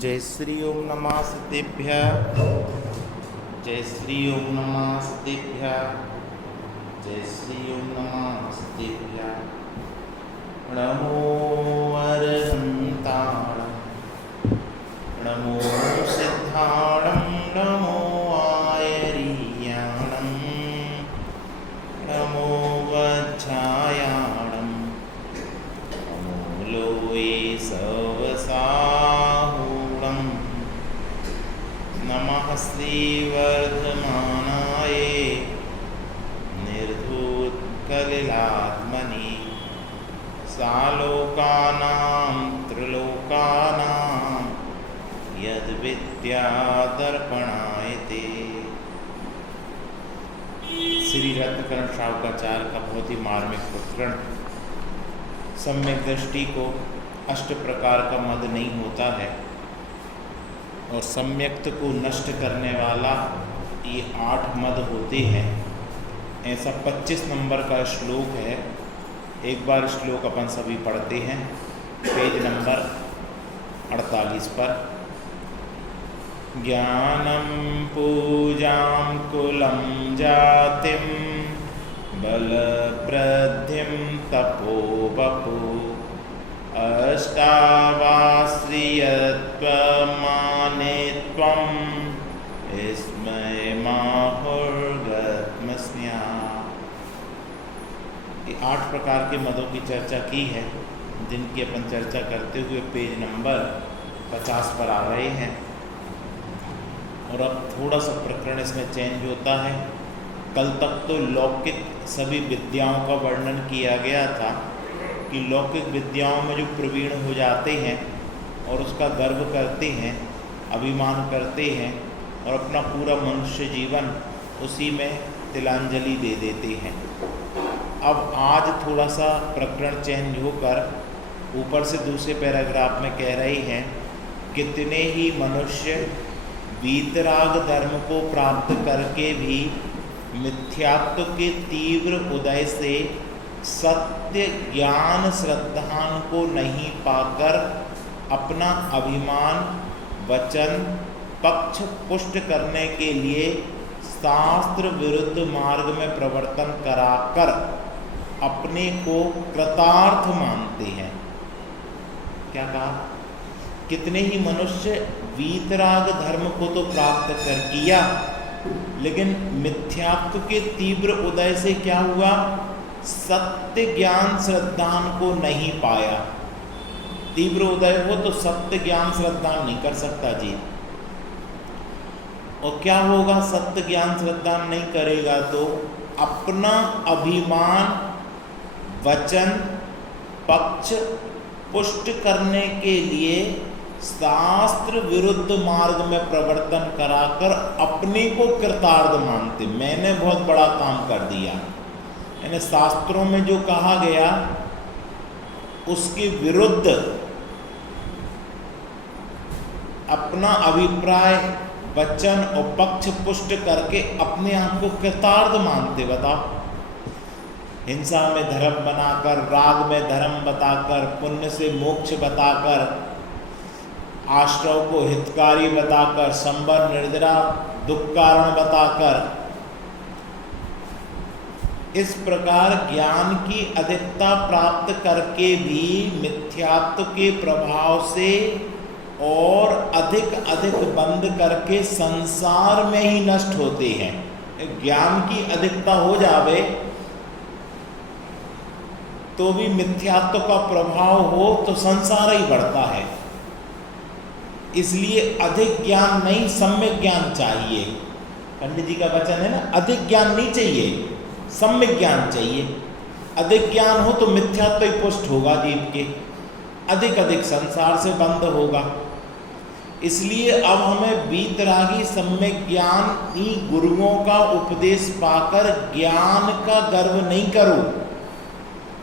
जय श्री ओम नमस्तेभ्यः। जय श्री ओम नमस्तेभ्यः। जय श्री ओम नमस्तेभ्यः। नमो अरहन्ताणं नमो सिद्धाणं नमो आयर्याणं नमो वज्रायाणं नमो लोये सवसाहूणं नमः श्रीवर्धमानाय निर्धूतकलिलात्मनि सालोकानां त्रिलोकानां यद्विद्यादर्पणायते। श्री रत्नकर्ण श्रावकाचार्य का बहुत ही मार्मिक प्रकरण। सम्यक दृष्टि को अष्ट प्रकार का मद नहीं होता है और सम्यक्त को नष्ट करने वाला ये 8 मद होते हैं। ऐसा 25 नंबर का श्लोक है। एक बार श्लोक अपन सभी पढ़ते हैं, पेज नंबर 48 पर। ज्ञानं पूजां कुलं जातिं बलवृद्धिं तपोवपु अष्टावास्रियत्वमानेत्वं स्मयमाहुर्गत्मस्न्या। ये 8 प्रकार के मदों की चर्चा की है, जिनकी अपन चर्चा करते हुए पेज नंबर 50 पर आ रहे हैं। और अब थोड़ा सा प्रकरण इसमें चेंज होता है। कल तक तो लौकिक सभी विद्याओं का वर्णन किया गया था कि लौकिक विद्याओं में जो प्रवीण हो जाते हैं और उसका गर्व करते हैं, अभिमान करते हैं और अपना पूरा मनुष्य जीवन उसी में तिलांजलि दे देते हैं। अब आज थोड़ा सा प्रकरण चेंज होकर ऊपर से दूसरे पैराग्राफ में कह रहे हैं, कितने ही मनुष्य वीतराग धर्म को प्राप्त करके भी मिथ्यात्व के तीव्र उदय से सत्य ज्ञान श्रद्धान को नहीं पाकर अपना अभिमान वचन पक्ष पुष्ट करने के लिए शास्त्र विरुद्ध मार्ग में प्रवर्तन कराकर अपने को कृतार्थ मानते हैं। क्या कहा? कितने ही मनुष्य वीतराग धर्म को तो प्राप्त कर किया, लेकिन मिथ्यात्व के तीव्र उदय से क्या हुआ? सत्य ज्ञान श्रद्धान को नहीं पाया। तीव्र उदय हो तो सत्य ज्ञान श्रद्धान नहीं कर सकता जी। और क्या होगा? सत्य ज्ञान श्रद्धान नहीं करेगा तो अपना अभिमान वचन पक्ष पुष्ट करने के लिए शास्त्र विरुद्ध मार्ग में प्रवर्तन कराकर अपने को कृतार्थ मानते। मैंने बहुत बड़ा काम कर दिया। यानी शास्त्रों में जो कहा गया उसके विरुद्ध अपना अभिप्राय वचन और पक्ष पुष्ट करके अपने आप को कृतार्थ मानते। बताओ, हिंसा में धर्म बनाकर, राग में धर्म बताकर, पुण्य से मोक्ष बताकर, आश्रव को हितकारी बताकर, संबर निर्जरा दुख कारण बताकर, इस प्रकार ज्ञान की अधिकता प्राप्त करके भी मिथ्यात्व के प्रभाव से और अधिक अधिक बंद करके संसार में ही नष्ट होते हैं। ज्ञान की अधिकता हो जावे तो भी मिथ्यात्व का प्रभाव हो तो संसार ही बढ़ता है। इसलिए अधिक ज्ञान नहीं, सम्यक ज्ञान चाहिए। पंडित जी का वचन है ना, अधिक ज्ञान नहीं चाहिए, सम्यक ज्ञान चाहिए। अधिक ज्ञान हो तो मिथ्यात्व ही पुष्ट होगा जीव के, अधिक अधिक संसार से बंद होगा। इसलिए अब हमें वीतरागी सम्यक ज्ञान ही गुरुओं का उपदेश पाकर ज्ञान का गर्व नहीं करो।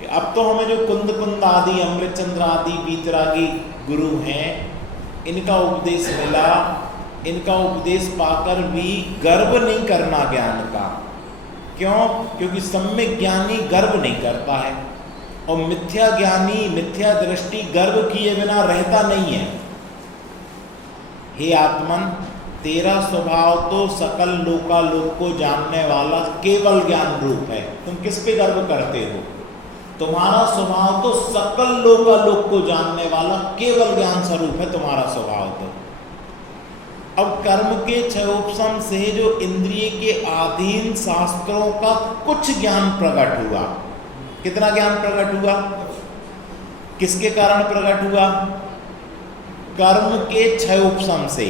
अब तो हमें जो कुंद आदि, अमृतचंद्र आदि वीतरागी गुरु हैं, इनका उपदेश मिला, इनका उपदेश पाकर भी गर्व नहीं करना ज्ञान का। क्यों? क्योंकि सम्यक ज्ञानी गर्व नहीं करता है और मिथ्या ज्ञानी, मिथ्या दृष्टि गर्व किए बिना रहता नहीं है। हे आत्मन, तेरा स्वभाव तो सकल लोकालोक को जानने वाला केवल ज्ञान रूप है। तुम किस पे गर्व करते हो? तुम्हारा स्वभाव तो सकल लोकालोक को जानने वाला केवल ज्ञान स्वरूप है तुम्हारा स्वभाव तो। अब कर्म के क्षयोपशम से जो इंद्रिय के अधीन शास्त्रों का कुछ ज्ञान प्रकट हुआ, कितना ज्ञान प्रकट हुआ? किसके कारण प्रकट हुआ? कर्म के क्षयोपशम से।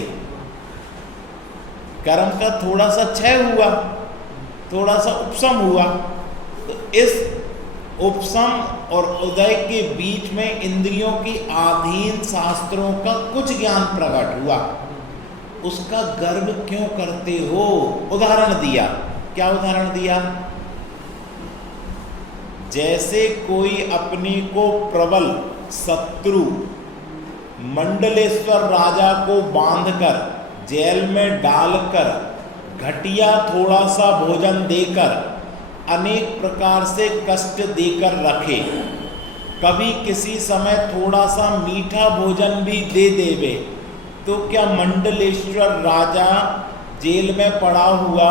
कर्म का थोड़ा सा क्षय हुआ, थोड़ा सा उपशम हुआ, तो इस उपशम और उदय के बीच में इंद्रियों की अधीन शास्त्रों का कुछ ज्ञान प्रकट हुआ। उसका गर्व क्यों करते हो? उदाहरण दिया। क्या उदाहरण दिया? जैसे कोई अपने को प्रबल शत्रु मंडलेश्वर राजा को बांधकर जेल में डालकर घटिया थोड़ा सा भोजन देकर अनेक प्रकार से कष्ट देकर रखे, कभी किसी समय थोड़ा सा मीठा भोजन भी दे देवे, तो क्या मंडलेश्वर राजा जेल में पड़ा हुआ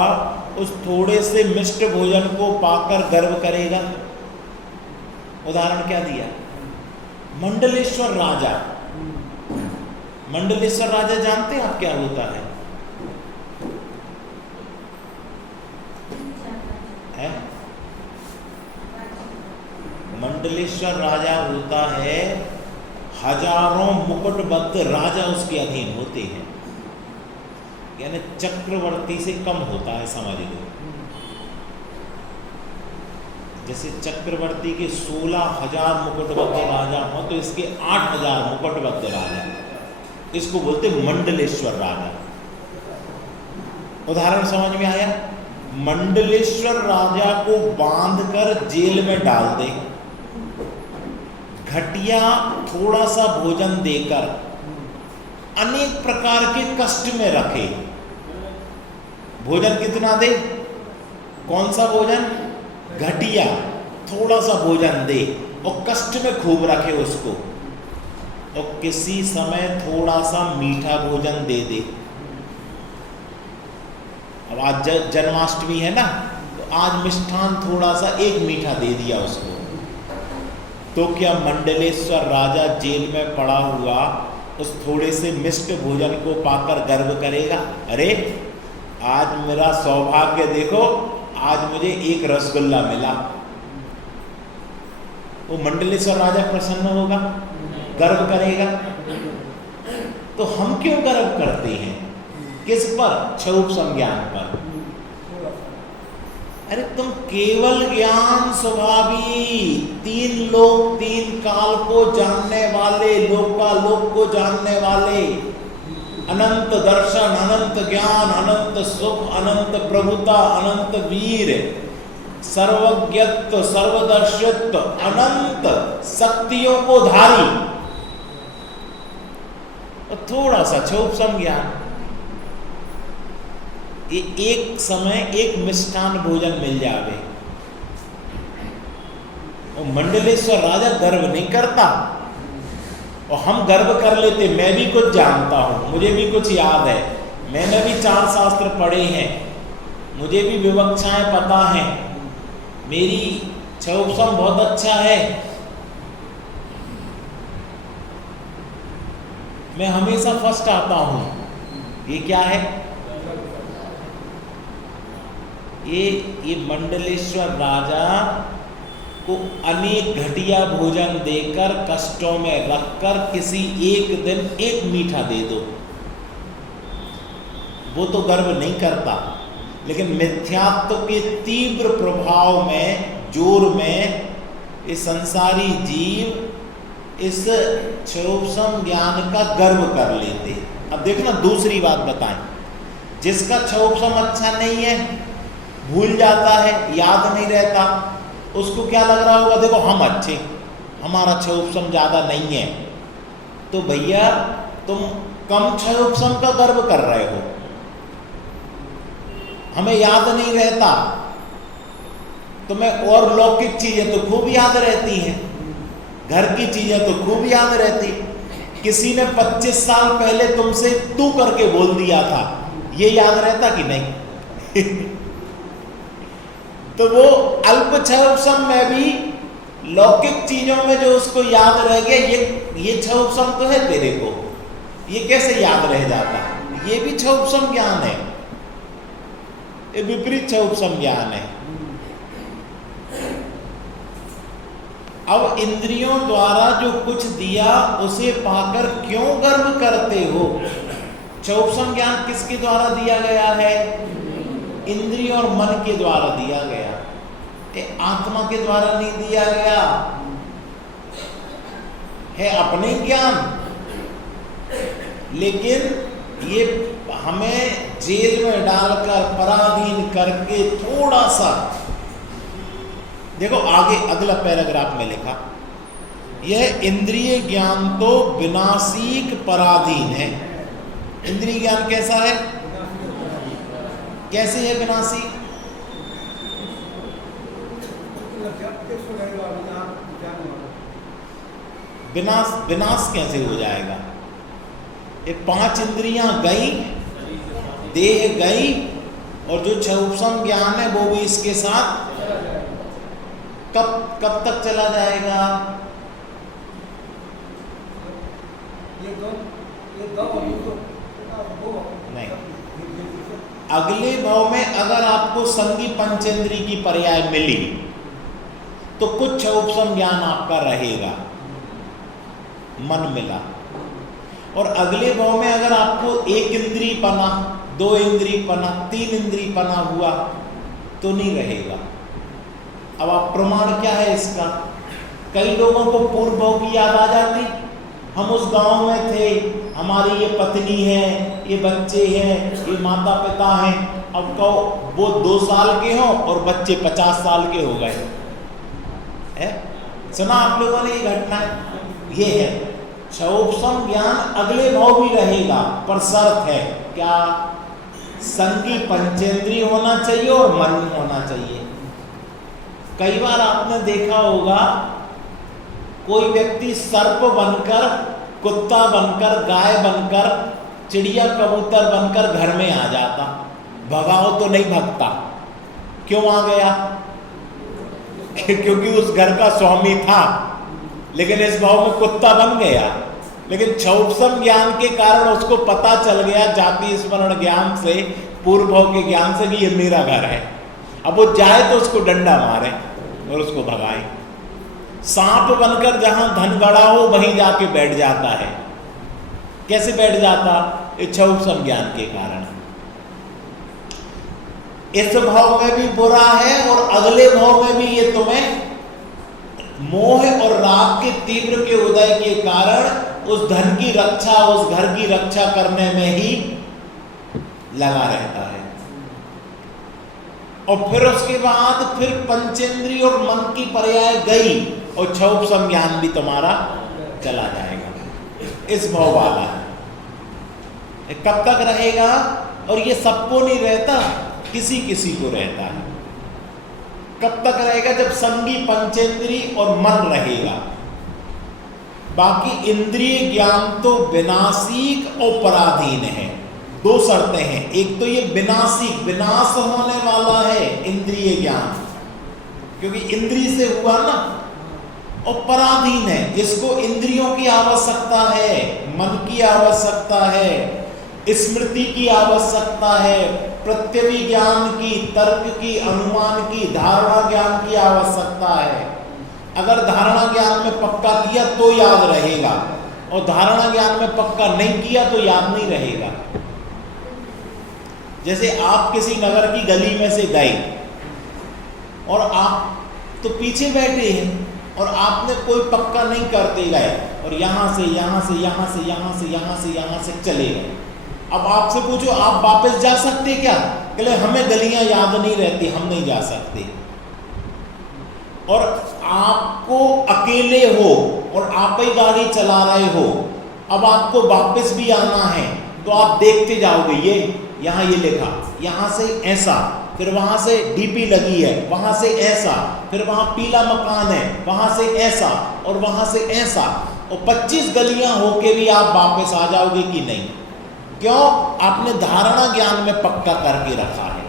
उस थोड़े से मिष्ट भोजन को पाकर गर्व करेगा? उदाहरण क्या दिया? मंडलेश्वर राजा। मंडलेश्वर राजा जानते हैं आप क्या होता है? मंडलेश्वर राजा होता है, हजारों मुकुटबद्ध राजा उसके अधीन होते हैं, यानी चक्रवर्ती से कम होता है, समझ लो। जैसे चक्रवर्ती के 16,000 मुकुटबद्ध राजा हो तो इसके 8,000 मुकुटबद्ध राजा, इसको बोलते मंडलेश्वर राजा। उदाहरण समझ में आया? मंडलेश्वर राजा को बांधकर जेल में डाल दे, घटिया थोड़ा सा भोजन देकर अनेक प्रकार के कष्ट में रखे। भोजन कितना दे? कौन सा भोजन? घटिया थोड़ा सा भोजन दे और कष्ट में खूब रखे उसको, और किसी समय थोड़ा सा मीठा भोजन दे दे। अब आज जन्माष्टमी है ना, तो आज मिष्ठान थोड़ा सा एक मीठा दे दिया उसको, तो क्या मंडलेश्वर राजा जेल में पड़ा हुआ उस थोड़े से मिष्ट भोजन को पाकर गर्व करेगा? अरे आज मेरा सौभाग्य देखो, आज मुझे एक रसगुल्ला मिला। वो मंडलेश्वर राजा प्रसन्न होगा? गर्व करेगा? तो हम क्यों गर्व करते हैं? किस पर? क्षयोपशम ज्ञान पर। अरे तुम केवल ज्ञान स्वभावी, तीन लोक तीन काल को जानने वाले, लोकालोक को जानने वाले, अनंत दर्शन, अनंत ज्ञान, अनंत सुख, अनंत प्रभुता, अनंत वीर, सर्वज्ञत्व, सर्वदर्शित्व, अनंत शक्तियों को धारी, और थोड़ा सा क्षयोपशम ज्ञान। एक समय एक मिष्ठान भोजन मिल जावे, और मंडलेश्वर राजा गर्व नहीं करता, और हम गर्व कर लेते। मैं भी कुछ जानता हूँ, मुझे भी कुछ याद है, मैंने भी 4 शास्त्र पढ़े हैं, मुझे भी विवक्षाएं पता हैं, मेरी क्षयोपशम बहुत अच्छा है, मैं हमेशा फर्स्ट आता हूँ। ये क्या है? ये मंडलेश्वर राजा को अनेक घटिया भोजन देकर कष्टों में रखकर किसी एक दिन एक मीठा दे दो, वो तो गर्व नहीं करता। लेकिन मिथ्यात्व के तीव्र प्रभाव में, जोर में, ये संसारी जीव इस क्षयोपशम ज्ञान का गर्व कर लेते। अब देखना दूसरी बात बताएं, जिसका क्षयोपशम अच्छा नहीं है, भूल जाता है, याद नहीं रहता, उसको क्या लग रहा होगा? देखो हम अच्छे, हमारा क्षयोपशम ज़्यादा नहीं है। तो भैया तुम कम क्षयोपशम का गर्व कर रहे हो। हमें याद नहीं रहता, तुम्हें और लौकिक चीज़ें तो खूब याद रहती हैं, घर की चीज़ें तो खूब याद रहती, किसी ने 25 साल पहले तुमसे तू करके बोल दिया था, ये याद रहता कि नहीं? तो वो अल्प क्षय उपशम में भी लौकिक चीजों में जो उसको याद रह गया, ये क्षय उपशम तो है तेरे को, ये कैसे याद रह जाता? ये भी क्षय उपशम ज्ञान है, ये विपरीत क्षय उपशम ज्ञान है। अब इंद्रियों द्वारा जो कुछ दिया उसे पाकर क्यों गर्व करते हो? क्षय उपशम ज्ञान किसके द्वारा दिया गया है? इंद्रियों और मन के द्वारा दिया गया, ये आत्मा के द्वारा नहीं दिया गया है, अपने ज्ञान। लेकिन ये हमें जेल में डालकर पराधीन करके थोड़ा सा, देखो आगे अगला पैराग्राफ में लिखा, यह इंद्रिय ज्ञान तो विनाशिक पराधीन है। इंद्रिय ज्ञान कैसा है? कैसे है विनाशी? विनाश कैसे हो जाएगा? ये 5 इंद्रियां गई, देह गई, और जो क्षय उपशम ज्ञान है वो भी इसके साथ कब तक चला जाएगा? नहीं, अगले भाव में अगर आपको संगी पंचेंद्री की पर्याय मिली तो कुछ क्षय उपशम ज्ञान आपका रहेगा, मन मिला। और अगले भाव में अगर आपको 1 इंद्री पना, 2 इंद्री पना, 3 इंद्री पना हुआ तो नहीं रहेगा। अब आप प्रमाण क्या है इसका? कई लोगों को पूर्व भाव की याद आ जाती, हम उस गांव में थे, हमारी ये पत्नी है, ये बच्चे हैं, ये माता पिता हैं। अब कहो वो 2 साल के हों और बच्चे 50 साल के हो गए, है? सुना आप लोगों ने ये घटना? ये है क्षय उपशम ज्ञान अगले भाव भी रहेगा, पर शर्त है क्या? संगी पंचेंद्रिय होना चाहिए और मन होना चाहिए। कई बार आपने देखा होगा कोई व्यक्ति सर्प बनकर, कुत्ता बनकर, गाय बनकर, चिड़िया कबूतर बनकर घर में आ जाता, भगाओ तो नहीं भगता। क्यों आ गया? क्योंकि उस घर का स्वामी था, लेकिन इस भाव में कुत्ता बन गया। लेकिन क्षय उपशम ज्ञान के कारण उसको पता चल गया, जाति स्मरण ज्ञान से, पूर्व भाव के ज्ञान से, कि ये मेरा घर है। अब वो जाए तो उसको डंडा मारे और उसको भगाए। सांप बनकर जहां धन गड़ा हो वहीं जाके बैठ जाता है। कैसे बैठ जाता? क्षय उपशम ज्ञान के कारण। इस भाव में भी बुरा है और अगले भाव में भी ये तुम्हें मोह और राग के तीव्र के उदय के कारण उस धन की रक्षा, उस घर की रक्षा करने में ही लगा रहता है। और फिर उसके बाद फिर पंचेंद्रिय और मन की पर्याय गई और क्षय उपशम ज्ञान भी तुम्हारा चला जाएगा। इस भाव वाला है। कब तक रहेगा? और ये सबको नहीं रहता, किसी किसी को रहता है। कब तक रहेगा? जब संगी पंचेंद्रिय और मन रहेगा। बाकी इंद्रिय ज्ञान तो विनाशिक और पराधीन है। 2 शर्तें हैं, एक तो ये विनाशिक, विनाश होने वाला है इंद्रिय ज्ञान, क्योंकि इंद्रिय से हुआ ना, और पराधीन है, जिसको इंद्रियों की आवश्यकता है, मन की आवश्यकता है, स्मृति की आवश्यकता है, प्रत्यवि ज्ञान की, तर्क की, अनुमान की, धारणा ज्ञान की आवश्यकता है। अगर धारणा ज्ञान में पक्का किया तो याद रहेगा, और धारणा ज्ञान में पक्का नहीं किया तो याद नहीं रहेगा। जैसे आप किसी नगर की गली में से गए और आप तो पीछे बैठे हैं और आपने कोई पक्का नहीं करते गए, और यहाँ से यहाँ से यहाँ से यहाँ से यहाँ से यहाँ से चले गए। अब आपसे पूछो आप वापस जा सकते क्या? कहले हमें गलियां याद नहीं रहती, हम नहीं जा सकते। और आपको अकेले हो और आप ही गाड़ी चला रहे हो, अब आपको वापस भी आना है, तो आप देखते जाओगे, ये यहाँ ये लिखा, यहाँ से ऐसा, फिर वहाँ से डीपी लगी है, वहाँ से ऐसा, फिर वहाँ पीला मकान है, वहाँ से ऐसा और वहाँ से ऐसा, और 25 गलियां होके भी आप वापस आ जाओगे कि नहीं? क्यों? आपने धारणा ज्ञान में पक्का करके रखा है,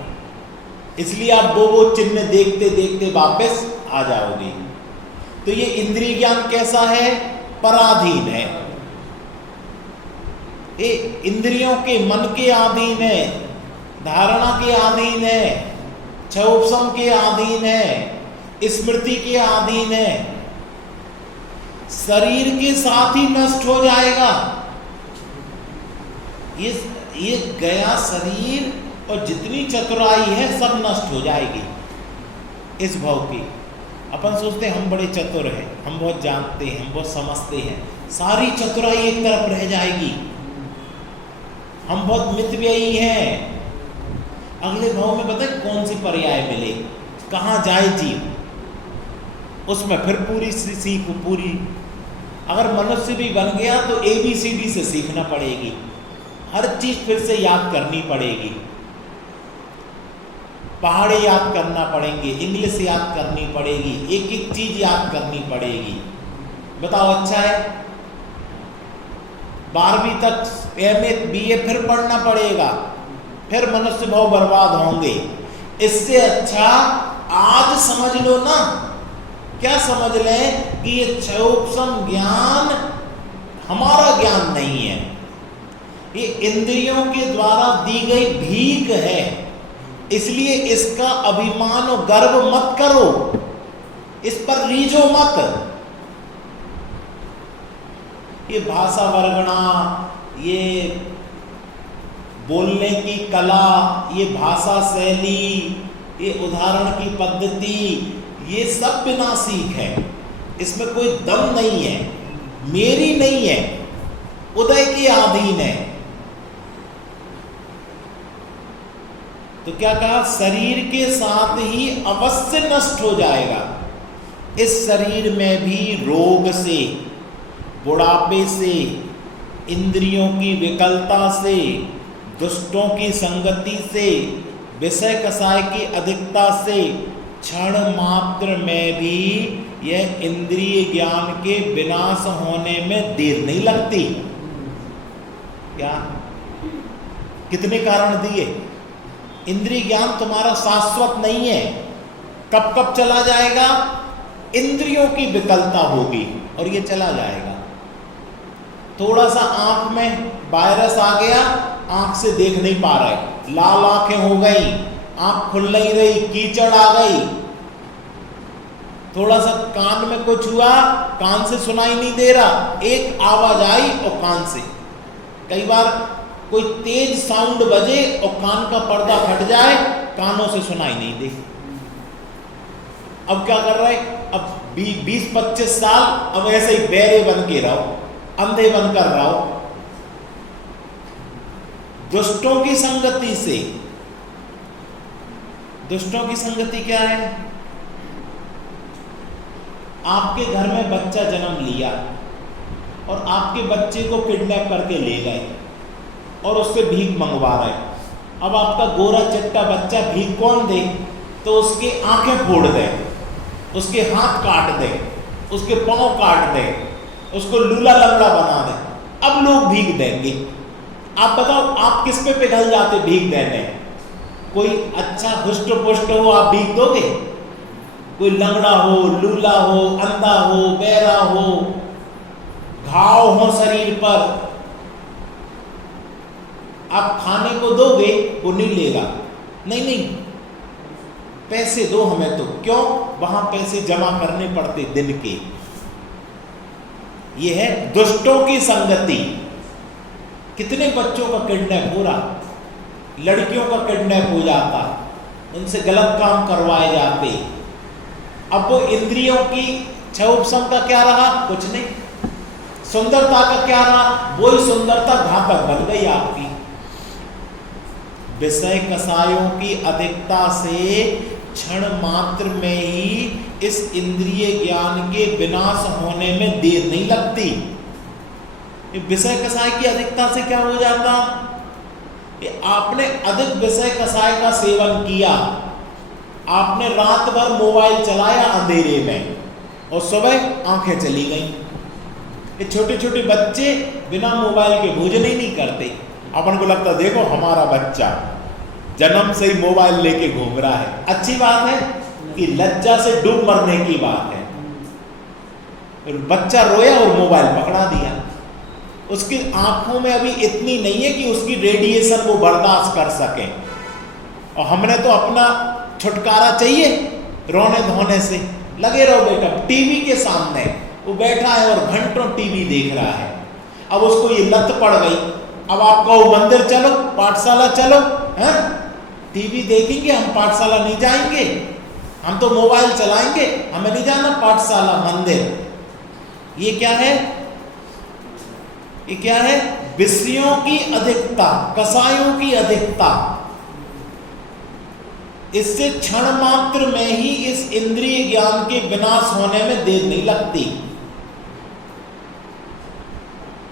इसलिए आप वो चिन्ह देखते देखते वापस आ जाओगे। तो ये इंद्रिय ज्ञान कैसा है? पराधीन है, ये इंद्रियों के, मन के अधीन है, धारणा के अधीन है, क्षोभसम के अधीन है, स्मृति के अधीन है, शरीर के साथ ही नष्ट हो जाएगा। ये गया शरीर और जितनी चतुराई है सब नष्ट हो जाएगी इस भव की। अपन सोचते हैं हम बड़े चतुर हैं, हम बहुत जानते हैं, हम बहुत समझते हैं, सारी चतुराई एक तरफ रह जाएगी। हम बहुत मितव्ययी हैं, अगले भाव में पता है कौन सी पर्याय मिले, कहाँ जाए जीव, उसमें फिर पूरी सीख पूरी। अगर मनुष्य भी बन गया तो ABCD से सीखना पड़ेगी, हर चीज फिर से याद करनी पड़ेगी, पहाड़े याद करना पड़ेंगे, इंग्लिश याद करनी पड़ेगी, एक एक चीज याद करनी पड़ेगी। बताओ अच्छा है? 12वीं तक MA BA फिर पढ़ना पड़ेगा, फिर मनुष्य भाव बर्बाद होंगे। इससे अच्छा आज समझ लो ना, क्या समझ लें कि ये क्षोभसम ज्ञान हमारा ज्ञान नहीं है, ये इंद्रियों के द्वारा दी गई भीख है, इसलिए इसका अभिमान और गर्व मत करो, इस पर रीझो मत। ये भाषा वर्गणा, ये बोलने की कला, ये भाषा शैली, ये उदाहरण की पद्धति, ये सब विनाशिक है, इसमें कोई दम नहीं है, मेरी नहीं है, उदय के अधीन है। तो क्या कहा? शरीर के साथ ही अवश्य नष्ट हो जाएगा। इस शरीर में भी रोग से, बुढ़ापे से, इंद्रियों की विकलता से, दुष्टों की संगति से, विषय कसाय की अधिकता से क्षण मात्र में भी यह इंद्रिय ज्ञान के विनाश होने में देर नहीं लगती। क्या कितने कारण दिए? इंद्रिय ज्ञान तुम्हारा शाश्वत नहीं है, कब कब चला जाएगा? इंद्रियों की विकलता होगी और ये चला जाएगा। थोड़ा सा आंख में वायरस आ गया, आंख से देख नहीं पा रहे, लाल आंखें हो गई, आंख खुल नहीं रही, कीचड़ आ गई। थोड़ा सा कान में कुछ हुआ, कान से सुनाई नहीं दे रहा, एक आवाज आई और कान से। कई बार कोई तेज साउंड बजे और कान का पर्दा फट जाए, कानों से सुनाई नहीं दे। अब क्या कर रहे? अब 20-25 साल अब ऐसे ही बहरे बन के रहो, अंधे बनकर रहो, दुष्टों की संगति से। दुष्टों की संगति क्या है? आपके घर में बच्चा जन्म लिया और आपके बच्चे को किडनैप करके ले गए और उससे भीख मंगवा रहे। अब आपका गोरा चट्टा बच्चा भीख कौन दे? तो उसकी आंखें फोड़ दे, उसके हाथ काट दे, उसके पांव काट दे, उसको लूला लंगड़ा बना दे, अब लोग भीख देंगे। आप बताओ, आप किस पे पिघल जाते भीख देने? कोई अच्छा हुष्ट पुष्ट हो, आप भीख दोगे? कोई लंगड़ा हो, लूला हो, अंधा हो, बहरा हो, घाव हो शरीर पर, आप खाने को दोगे? वो नहीं लेगा। नहीं, पैसे दो हमें। तो क्यों? वहां पैसे जमा करने पड़ते दिन के। ये है दुष्टों की संगति। कितने बच्चों का किडनैप हो रहा, लड़कियों का किडनैप हो जाता, उनसे गलत काम करवाए जाते। अब वो इंद्रियों की क्षोभसम का क्या रहा? कुछ नहीं। सुंदरता का क्या रहा? वही सुंदरता घातक बन गई आपकी। विषय कसायों की अधिकता से क्षण मात्र में ही इस इंद्रिय ज्ञान के विनाश होने में देर नहीं लगती। विषय कसाय की अधिकता से क्या हो जाता? आपने अधिक विषय कसाय का सेवन किया, आपने रात भर मोबाइल चलाया अंधेरे में और सुबह आंखें चली गई। ये छोटे छोटे बच्चे बिना मोबाइल के भोजन ही नहीं करते। अपन को लगता देखो हमारा बच्चा जन्म से ही मोबाइल लेके घूम रहा है। अच्छी बात है कि लज्जा से डूब मरने की बात है। बच्चा रोया और मोबाइल पकड़ा दिया। उसकी आंखों में अभी इतनी नहीं है कि उसकी रेडिएशन वो बर्दाश्त कर सके, और हमने तो अपना छुटकारा चाहिए रोने धोने से। लगे रहो बेटा टीवी के सामने, वो बैठा है और घंटों टीवी देख रहा है। अब उसको ये लत पड़ गई, अब आप कहो मंदिर चलो, पाठशाला चलो, हैं टीवी देखेंगे हम, पाठशाला नहीं जाएंगे, हम तो मोबाइल चलाएंगे, हमें नहीं जाना पाठशाला मंदिर। ये क्या है? ये क्या है? विषयों की अधिकता, कसायों की अधिकता। इससे क्षण मात्र में ही इस इंद्रिय ज्ञान के विनाश होने में देर नहीं लगती।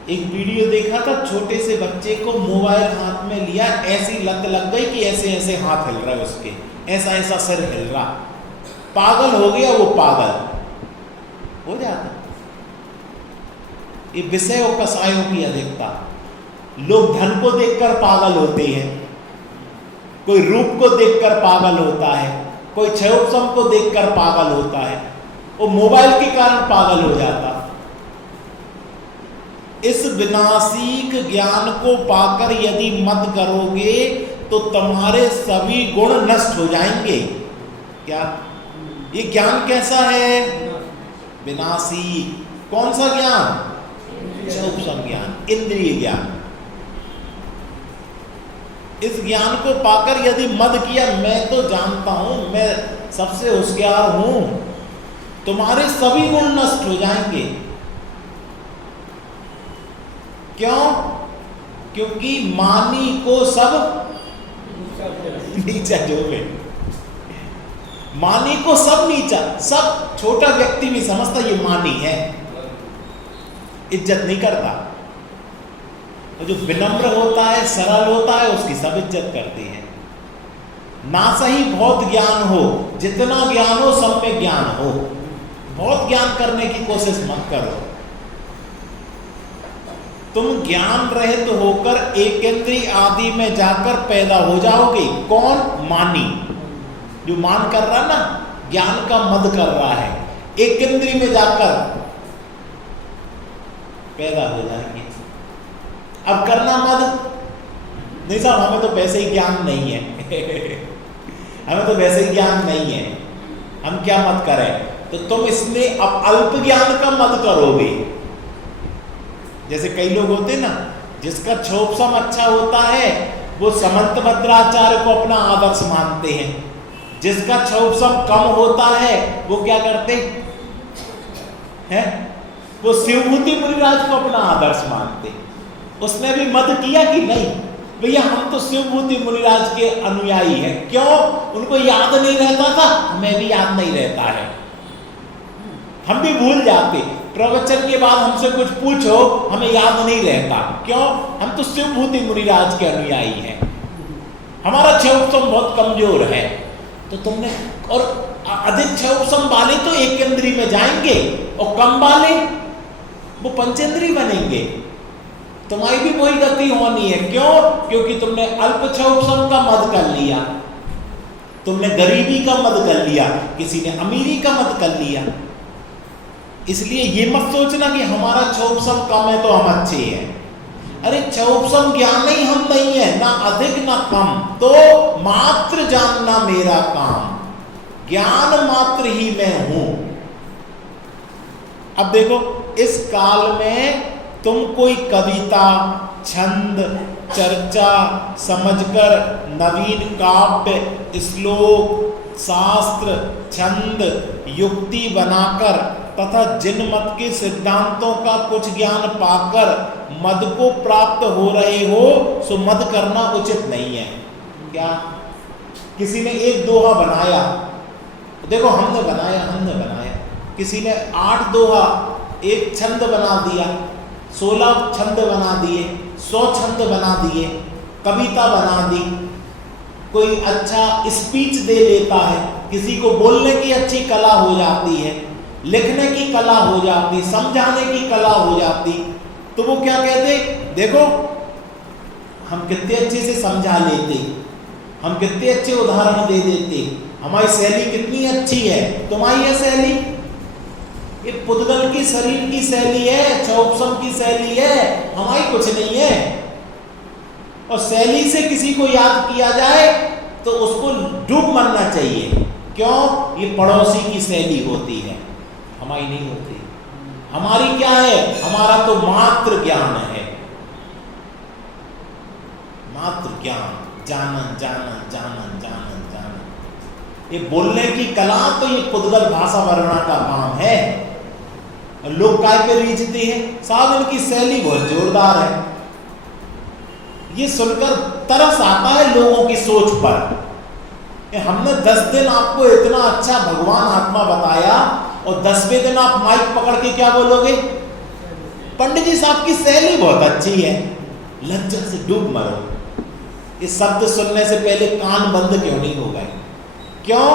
एक वीडियो देखा था, छोटे से बच्चे को मोबाइल हाथ में लिया, ऐसी लत लग गई कि ऐसे ऐसे हाथ हिल रहा है उसके, ऐसा ऐसा सिर हिल रहा, पागल हो गया। वो पागल हो जाता। ये विषय और कसायों की अधिकता। लोग धन को देखकर पागल होते हैं, कोई रूप को देखकर पागल होता है, कोई क्षयोपम को देखकर पागल होता है, वो मोबाइल के कारण पागल हो जाता। इस विनाशिक ज्ञान को पाकर यदि मत करोगे तो तुम्हारे सभी गुण नष्ट हो जाएंगे। क्या ये ज्ञान कैसा है? विनाशी। कौन सा ज्ञान? क्षयोपम ज्ञान, इंद्रिय ज्ञान। इस ज्ञान को पाकर यदि मद किया, मैं तो जानता हूं, मैं सबसे होशियार हूं, तुम्हारे सभी गुण नष्ट हो जाएंगे। क्यों? क्योंकि मानी को सब नीचा जोगे। मानी को सब नीचा, सब छोटा व्यक्ति भी समझता ये मानी है, इज्जत नहीं करता। और जो विनम्र होता है, सरल होता है, उसकी सब इज्जत करते हैं। ना सही बहुत ज्ञान हो, जितना ज्ञान हो सब में ज्ञान हो, बहुत ज्ञान करने की कोशिश मत करो। तुम ज्ञान रहित होकर एकेंद्री आदि में जाकर पैदा हो जाओगे। कौन? मानी। जो मान कर रहा ना, ज्ञान का मद कर रहा है, एकेंद्री में जाकर पैदा हो जाएंगे। अब करना मद नहीं साहब, हमें तो वैसे ही ज्ञान नहीं है हमें तो वैसे ही ज्ञान नहीं है, हम क्या मत करें? तो तुम इसमें अब अल्प ज्ञान का मद करोगे। जैसे कई लोग होते ना, जिसका क्षयोपम अच्छा होता है वो समंत भद्राचार्य को अपना आदर्श मानते हैं, जिसका क्षयोपम कम होता है वो क्या करते हैं? वो शिवभूति मुनिराज को अपना आदर्श मानते। उसने भी मद किया कि नहीं? भैया हम तो शिवभूति मुनिराज के अनुयायी हैं। क्यों? उनको याद नहीं रहता था, हमें भी याद नहीं रहता है, हम भी भूल जाते। प्रवचन के बाद हमसे कुछ पूछो, हमें याद नहीं रहता। क्यों? हम तो शिवभूति मुनिराज के अनुयायी हैं, हमारा क्षयोपम बहुत कमजोर है। तो तुमने, और अधिक क्षयोपम वाले तो एकेंद्री में जाएंगे, और कम वाले वो पंचेंद्री बनेंगे। तुम्हारी भी वही गति होनी है। क्यों? क्योंकि तुमने अल्प क्षयोपम का मद कर लिया, तुमने गरीबी का मद कर लिया, किसी ने अमीरी का मद कर लिया। इसलिए ये मत सोचना कि हमारा क्षयोपम कम है तो हम अच्छे हैं। अरे क्षयोपम ज्ञान ही हम नहीं है, ना अधिक ना कम, तो मात्र जानना मेरा काम, ज्ञान मात्र ही मैं हूं। अब देखो, इस काल में तुम कोई कविता, छंद, चर्चा समझकर नवीन काव्य, श्लोक, शास्त्र, छंद, युक्ति बनाकर तथा जिन मत के सिद्धांतों का कुछ ज्ञान पाकर मद को प्राप्त हो रहे हो, सो मद करना उचित नहीं है। क्या? किसी ने एक दोहा बनाया, देखो हमने बनाया, किसी ने 8 दोहा, एक छंद बना दिया, 16 छंद बना दिए, 100 छंद बना दिए, कविता बना दी, कोई अच्छा स्पीच दे लेता है, किसी को बोलने की अच्छी कला हो जाती है, लिखने की कला हो जाती, समझाने की कला हो जाती, तो वो क्या कहते, देखो हम कितने अच्छे से समझा लेते, हम कितने अच्छे उदाहरण दे देते, हमारी शैली कितनी अच्छी है, तुम्हारी है शैली, ये पुद्गल की शरीर की शैली है, चौपसम की शैली है, हमारी कुछ नहीं है। और शैली से किसी को याद किया जाए तो उसको डूब मरना चाहिए। क्यों? ये पड़ोसी की शैली होती है, हमारी नहीं होती। हमारी क्या है? हमारा तो मात्र ज्ञान है, मात्र ज्ञान, जानन जानन जानन जानन जानन। ये बोलने की कला तो ये पुद्गल भाषा वर्णा का काम है। लोग काय पे रीझते हैं? साहब इनकी शैली बहुत जोरदार है। ये सुनकर तरस आता है लोगों की सोच पर। हमने 10 दिन आपको इतना अच्छा भगवान आत्मा बताया और 10वें दिन आप माइक पकड़ के क्या बोलोगे? पंडित जी साहब की शैली बहुत अच्छी है। लज्जा से डूब मरो। इस शब्द सुनने से पहले कान बंद क्यों नहीं हो गए? क्यों?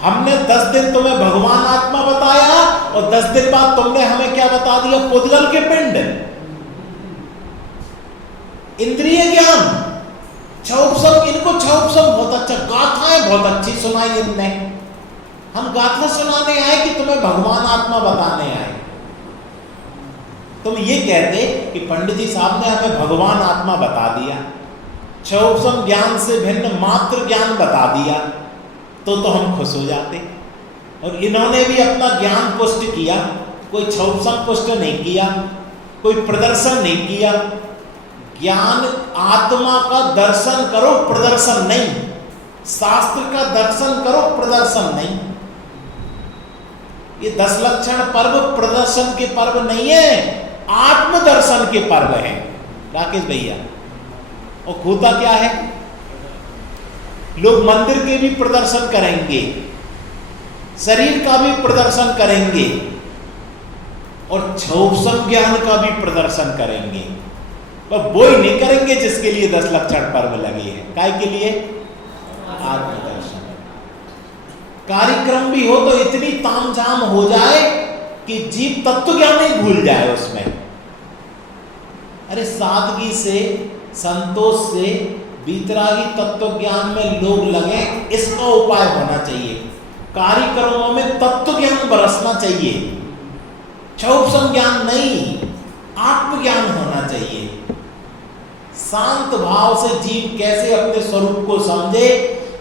हमने 10 दिन तुम्हें भगवान आत्मा बताया और 10 दिन बाद तुमने हमें क्या बता दिया? पुद्गल के पिंड, इंद्रिय ज्ञान, छौपसम। इनको छौपसम बहुत अच्छा, गाथाएं बहुत अच्छी सुनाई इनने। हम गाथा सुनाने आए कि तुम्हें भगवान आत्मा बताने आए? तुम ये कहते कि पंडित जी साहब ने हमें भगवान आत्मा बता दिया, छौपसम ज्ञान से भिन्न मात्र ज्ञान बता दिया, तो हम खुश हो जाते। और इन्होंने भी अपना ज्ञान पुष्ट किया, कोई छौपसम पुष्ट नहीं किया, कोई प्रदर्शन नहीं किया। ज्ञान आत्मा का दर्शन करो, प्रदर्शन नहीं। शास्त्र का दर्शन करो, प्रदर्शन नहीं। ये 10 लक्षण पर्व प्रदर्शन के पर्व नहीं है, आत्मदर्शन के पर्व है राकेश भैया। और होता क्या है? लोग मंदिर के भी प्रदर्शन करेंगे, शरीर का भी प्रदर्शन करेंगे और छौपसम ज्ञान का भी प्रदर्शन करेंगे, पर वो ही नहीं करेंगे जिसके लिए 10 लक्षण पर्व लगे हैं। काय के लिए? आत्मदर्शन। कार्यक्रम भी हो तो इतनी तामझाम हो जाए कि जीव तत्व ज्ञान ही भूल जाए उसमें। अरे सादगी से, संतोष से, बीतरागी तत्व ज्ञान में लोग लगे, इसका उपाय होना चाहिए। कार्यक्रमों में तत्व ज्ञान बरसना चाहिए, छौपसम ज्ञान नहीं, आत्मज्ञान होना चाहिए। शांत भाव से जीव कैसे अपने स्वरूप को समझे।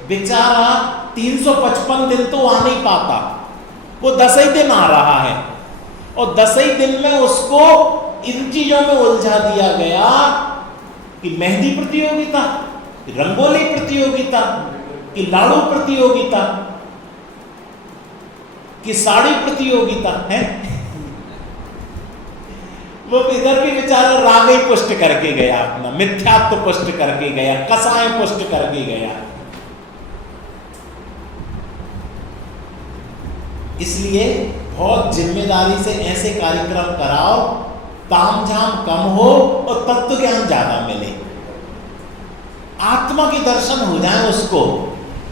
बेचारा 355 दिन तो आ नहीं पाता, वो 10 ही दिन आ रहा है और 10 ही दिन में उसको इन चीजों में उलझा दिया गया कि मेहंदी प्रतियोगिता, रंगोली प्रतियोगिता, कि लाड़ू प्रतियोगिता, कि साड़ी प्रतियोगिता है। वो इधर भी बेचारा राग ही पुष्ट करके गया, अपना मिथ्यात्व पुष्ट करके गया, कसाएं पुष्ट करके गया। इसलिए बहुत जिम्मेदारी से ऐसे कार्यक्रम कराओ, तामझाम कम हो और तत्व ज्ञान ज्यादा मिले, आत्मा के दर्शन हो जाए उसको।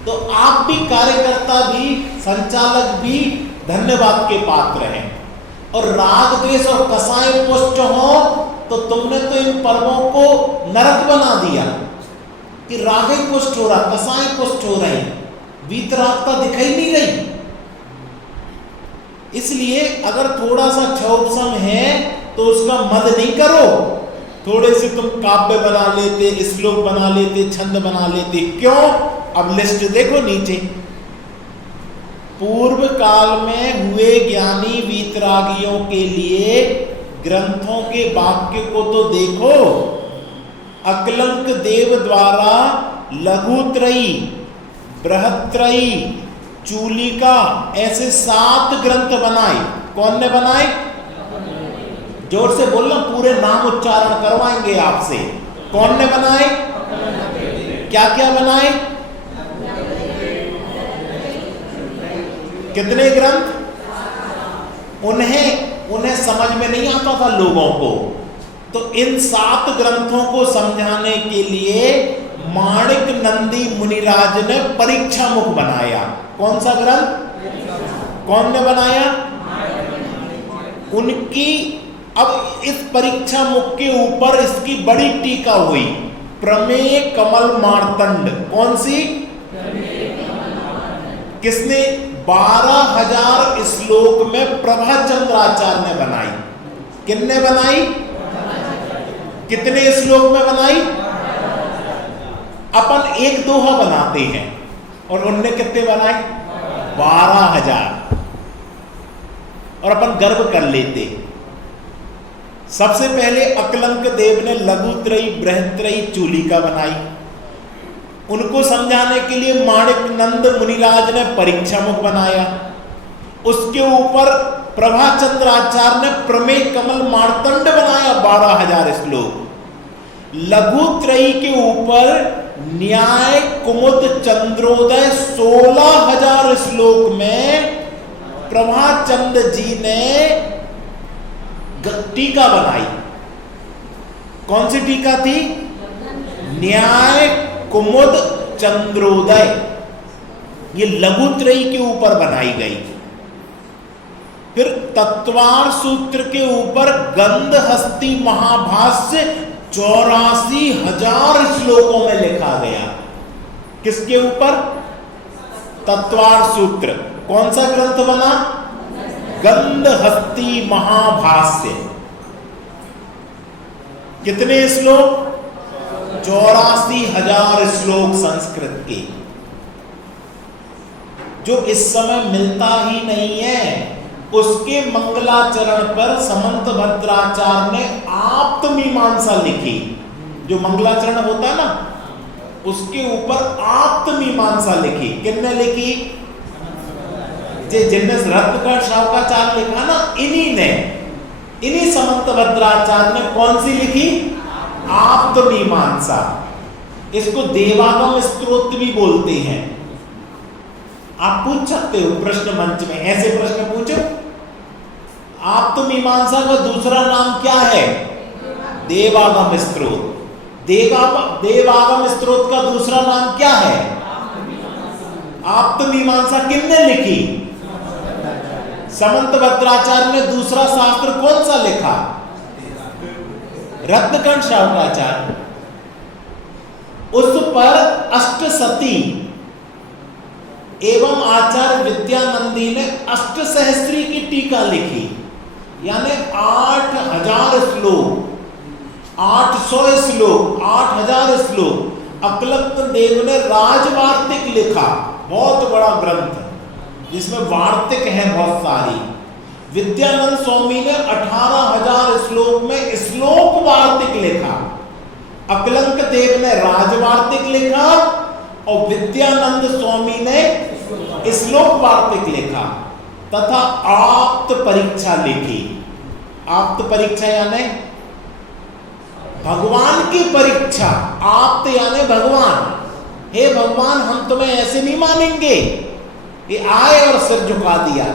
तो आप भी, कार्यकर्ता भी, संचालक भी धन्यवाद के पात्र हैं। और राग द्वेष और कसाएं पुष्ट हो तो तुमने तो इन पर्वों को नरक बना दिया कि रागे पुष्ट हो रहा, कसाएं पुष्ट हो रही, वीतरागता दिखाई नहीं रही। इसलिए अगर थोड़ा सा छौपसम है तो उसका मद नहीं करो। थोड़े से तुम काव्य बना लेते, श्लोक बना लेते, छंद बना लेते, क्यों? अब लिस्ट देखो नीचे, पूर्व काल में हुए ज्ञानी वीतरागियों के लिए ग्रंथों के वाक्य को तो देखो। अकलंक देव द्वारा लघुत्रयी, बृहत्त्रयी, चूलिका, ऐसे 7 ग्रंथ बनाए। कौन ने बनाए? जोर से बोलना, पूरे नाम उच्चारण करवाएंगे आपसे। कौन ने बनाए? क्या क्या बनाए? कितने ग्रंथ? उन्हें समझ में नहीं आता था लोगों को, तो इन 7 ग्रंथों को समझाने के लिए माणिक नंदी मुनिराज ने परीक्षा मुख बनाया। कौन सा ग्रंथ? कौन ने बनाया? उनकी अब इस परीक्षा मुख के ऊपर इसकी बड़ी टीका हुई, प्रमेय कमल मार्तंड। कौन सी? किसने? 12,000 श्लोक में प्रभाचंद्राचार्य ने बनाई। किसने बनाई? कितने श्लोक में बनाई? अपन एक दोहा बनाते हैं और उनने कितने बनाए? 12,000। और अपन गर्व कर लेते। सबसे पहले अकलंक देव ने लघुत्रयी बृहत्रयी चूलिका बनाई। उनको समझाने के लिए माणिक नंद मुनिराज ने परीक्षा मुख बनाया। उसके ऊपर प्रभाचंद्राचार्य ने प्रमेय कमल मार्तंड बनाया, 12,000 श्लोक। लघुत्रयी के ऊपर न्याय कुमुद चंद्रोदय 16,000 श्लोक में प्रभाचंद जी ने टीका बनाई। कौन सी टीका थी? न्याय कुमुद चंद्रोदय। ये लघुत्रयी के ऊपर बनाई गई। फिर तत्वार सूत्र के ऊपर गंधहस्ती महाभाष्य 84,000 श्लोकों में लिखा गया। किसके ऊपर? तत्वार सूत्र। कौन सा ग्रंथ बना? गंधहस्ती महाभाष्य। कितने श्लोक? 84,000 श्लोक संस्कृत के, जो इस समय मिलता ही नहीं है। उसके मंगलाचरण पर समंत भद्राचार्य ने आप्तमीमांसा लिखी। जो मंगलाचरण होता है ना, उसके ऊपर आप्तमीमांसा लिखी। किसने लिखी? जिनने रत्नकर शावकाचार्य लिखा ना, इन्हीं समंत भद्राचार्य ने कौन सी लिखी? आप्तमीमांसा। इसको देवागम स्तोत्र भी बोलते हैं। आप पूछ सकते हो प्रश्न मंच में, ऐसे प्रश्न पूछो। आप्तमीमांसा का दूसरा नाम क्या है? देवागम स्तोत्र। देवागम स्तोत्र का दूसरा नाम क्या है? आप्तमीमांसा किसने लिखी? समंत भद्राचार्य ने। दूसरा शास्त्र कौन सा लिखा? रत्नकण शावकाचार्य। उस पर अष्टसती एवं आचार्य विद्यानंदी ने अष्टसहस्त्री की टीका लिखी, यानी 8,000 श्लोक, 800 श्लोक, 8,000 श्लोक। अकलंक देव ने राजवार्तिक लिखा, बहुत बड़ा ग्रंथ जिसमें वार्तिक है बहुत सारी। विद्यानंद स्वामी ने 18,000 श्लोक में श्लोक वार्तिक लिखा। अकलंक देव ने राजवार्तिक लिखा और विद्यानंद स्वामी ने श्लोक वार्तिक लिखा तथा आप्त परीक्षा लिखी। आप्त परीक्षा यानी भगवान की परीक्षा। आप्त यानी भगवान। हे भगवान, हम तुम्हें ऐसे नहीं मानेंगे ये आए और सिर झुका दिया।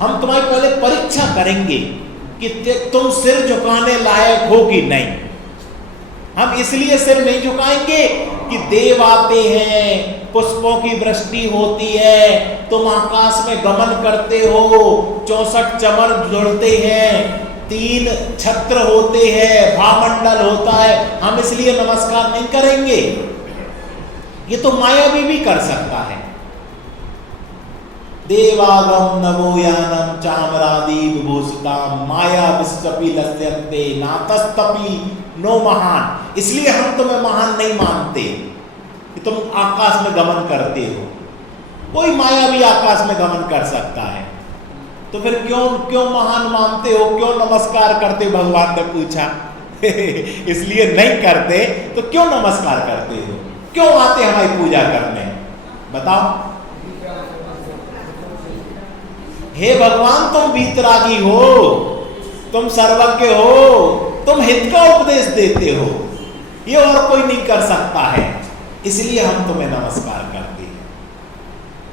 हम तुम्हारी पहले परीक्षा करेंगे कि तुम सिर झुकाने लायक हो कि नहीं। हम इसलिए सिर नहीं झुकाएंगे कि देव आते हैं, पुष्पों की वृष्टि होती है, तुम आकाश में गमन करते हो, 64 चमर जुड़ते हैं, 3 छत्र होते हैं, भामंडल होता है, हम इसलिए नमस्कार नहीं करेंगे। ये तो मायावी भी कर सकता है। देवागम नवोयानम चामरादि विभूषिताम माया विश्वपि लस्यन्ते नातस्तपि नो महान। इसलिए हम तुम्हें महान नहीं मानते कि तुम आकाश में गमन करते हो। कोई माया भी आकाश में गमन कर सकता है, तो फिर क्यों महान मानते हो, क्यों नमस्कार करते हो? भगवान ने पूछा। इसलिए नहीं करते तो क्यों नमस्कार करते हो, क्यों आते हमारी पूजा करने? बताओ। हे भगवान, तुम वीतरागी हो, तुम सर्वज्ञ हो, तुम हित का उपदेश देते हो, ये और कोई नहीं कर सकता है, इसलिए हम तुम्हें नमस्कार करते हैं।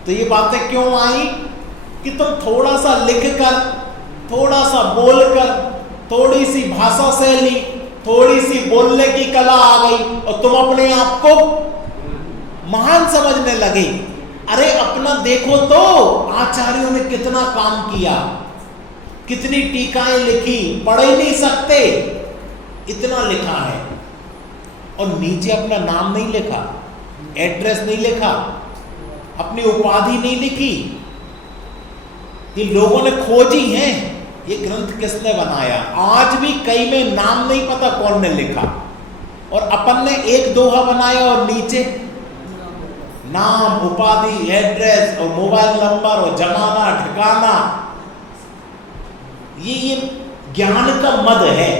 तो ये बातें क्यों आई कि तुम थोड़ा सा लिखकर, थोड़ा सा बोलकर, थोड़ी सी भाषा शैली, थोड़ी सी बोलने की कला आ गई और तुम अपने आप को महान समझने लगे। अरे अपना देखो तो आचार्यों ने कितना काम किया। कितनी टीकाएं लिखी, पढ़ ही नहीं सकते, इतना लिखा है। और नीचे अपना नाम नहीं लिखा, एड्रेस नहीं लिखा, अपनी उपाधि नहीं लिखी। ये लोगों ने खोजी है ये ग्रंथ किसने बनाया। आज भी कई में नाम नहीं पता कौन ने लिखा, और अपन ने एक दोहा बनाया और नीचे नाम, उपाधि, एड्रेस और मोबाइल नंबर और जमाना ठिकाना। ये ज्ञान का मद है।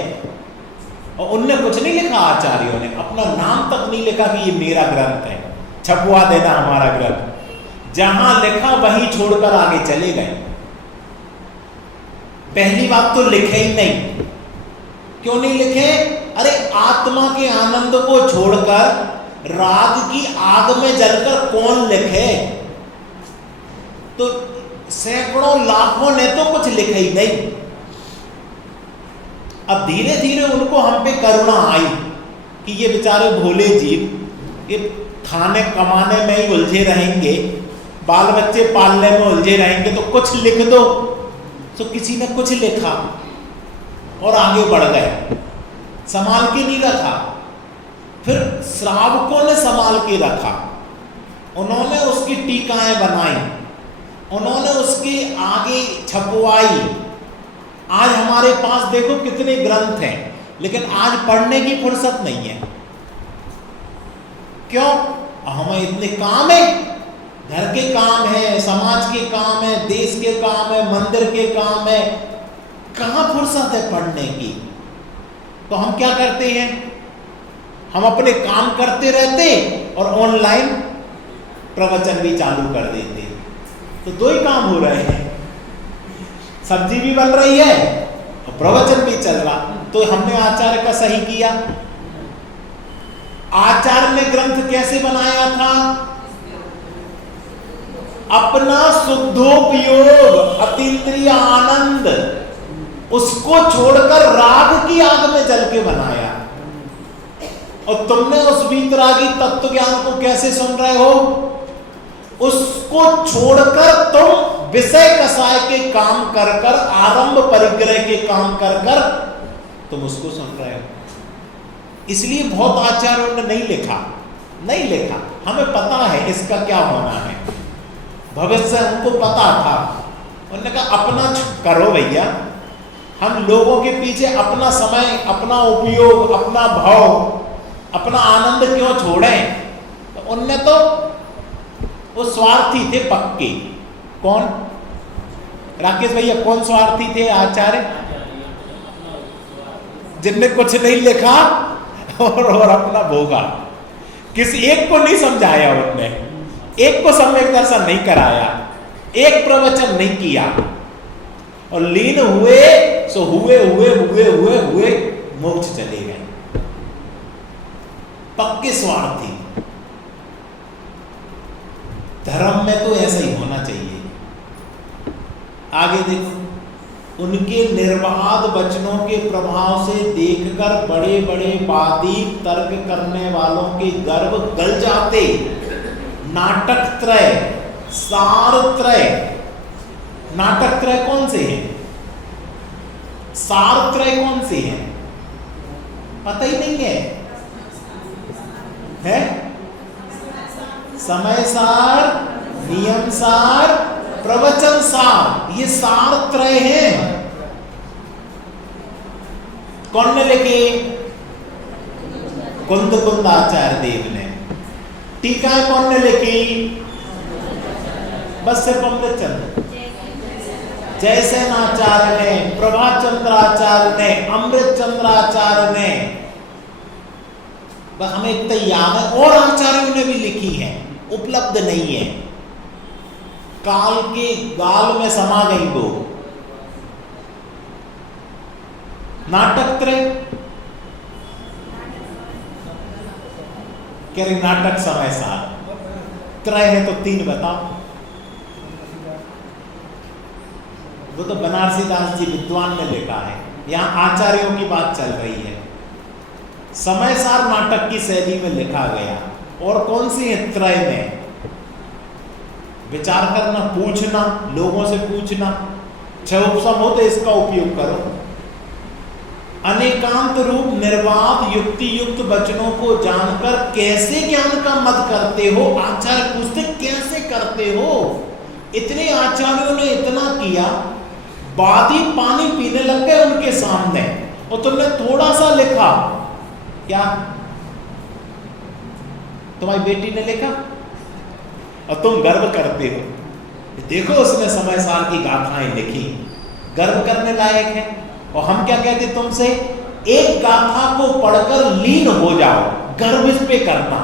और उनने कुछ नहीं लिखा, आचार्यों ने अपना नाम तक नहीं लिखा कि ये मेरा ग्रंथ है, छपवा देना हमारा ग्रंथ। जहां लिखा वहीं छोड़कर आगे चले गए। पहली बात तो लिखे ही नहीं। क्यों नहीं लिखे? अरे आत्मा के आनंद को छोड़कर राग की आग में जलकर कौन लिखे। तो सैकड़ों लाखों ने तो कुछ लिखे ही नहीं। अब धीरे धीरे उनको हम पे करुणा आई कि ये बेचारे भोले जीव ये खाने कमाने में ही उलझे रहेंगे, बाल बच्चे पालने में उलझे रहेंगे, तो कुछ लिख दो। तो किसी ने कुछ लिखा और आगे बढ़ गए, संभाल के नहीं रखा। फिर श्रावकों ने संभाल के रखा, उन्होंने उसकी टीकाएं बनाई, उन्होंने उसके आगे छपवाई। आज हमारे पास देखो कितने ग्रंथ हैं, लेकिन आज पढ़ने की फुर्सत नहीं है। क्यों? हमें इतने काम है, घर के काम है, समाज के काम है, देश के काम है, मंदिर के काम है, कहाँ फुर्सत है पढ़ने की। तो हम क्या करते हैं, हम अपने काम करते रहते और ऑनलाइन प्रवचन भी चालू कर देते। तो दो ही काम हो रहे हैं, सब्जी भी बन रही है और प्रवचन भी चल रहा। तो हमने आचार्य का सही किया। आचार्य ने ग्रंथ कैसे बनाया था? अपना शुद्धोपयोग, अतीन्द्रिय आनंद, उसको छोड़कर राग की आग में जल के बनाया। और तुमने उस वीतरागी तत्व ज्ञान को कैसे सुन रहे हो? उसको छोड़कर तुम विषय कसाय के काम कर कर, आरंभ परिग्रह के काम कर कर तुम उसको सुन रहे हो। इसलिए बहुत आचार्यों ने नहीं लिखा। हमें पता है इसका क्या होना है, भविष्य हमको पता था। उन्होंने कहा अपना करो भैया, हम लोगों के पीछे अपना समय, अपना उपयोग, अपना भाव, अपना आनंद क्यों छोड़ें। तो उनने तो वो स्वार्थी थे पक्के। कौन? राकेश भैया, कौन स्वार्थी थे? आचार्य, जिनने कुछ नहीं लिखा और अपना भोगा। किसी एक को नहीं समझाया उनने, एक को सम्यक दर्शन नहीं कराया, एक प्रवचन नहीं किया, और लीन हुए सो हुए मोक्ष चले गए। पक्के स्वार्थी। धर्म में तो ऐसा ही होना चाहिए। आगे देखो, उनके निर्बाध वचनों के प्रभाव से देखकर बड़े बड़े वादी तर्क करने वालों के गर्भ गल जाते। नाटक त्रय, सार त्रय। नाटक त्रय कौन से हैं? सार त्रय कौन से हैं? पता ही नहीं है, है? समय सार, नियम सार, प्रवचन सार, ये सार त्रय हैं। कौन ने लिखे? कुंद आचार्य देव ने। टीकाएं कौन ने लिखी? बस सिर्फ अमृतचंद्र, जयसेन आचार्य ने, प्रभाचंद्र आचार्य ने, अमृतचंद्र आचार्य ने। बस हमें इतना याद है। और आचार्यों ने भी लिखी है, उपलब्ध नहीं है, काल के गाल में समा गई वो। नाटक त्रय कह रहे, नाटक समय सार। त्रय है तो 3 बताओ। वो तो बनारसी दास जी विद्वान ने लिखा है, यहां आचार्यों की बात चल रही है। समय सार नाटक की शैली में लिखा गया। और कौन सी है त्रय में? विचार करना, पूछना, लोगों से पूछना, छह उपसम हो तो इसका उपयोग करो। अनेकांत रूप निर्वाध युक्ति युक्त वचनों को जानकर कैसे ज्ञान का मद करते हो? आचार्य पूछते कैसे करते हो? इतने आचार्यों ने इतना किया, वादी पानी पीने लग गए उनके सामने, और तुमने थोड़ा सा लिखा। क्या तुम्हारी बेटी ने लिखा और तुम गर्व करते हो? देखो उसने समय साल की गाथाएं लिखी, गर्व करने लायक है। और हम क्या कहते तुमसे? एक गाथा को पढ़कर लीन हो जाओ, गर्व इस पे करना।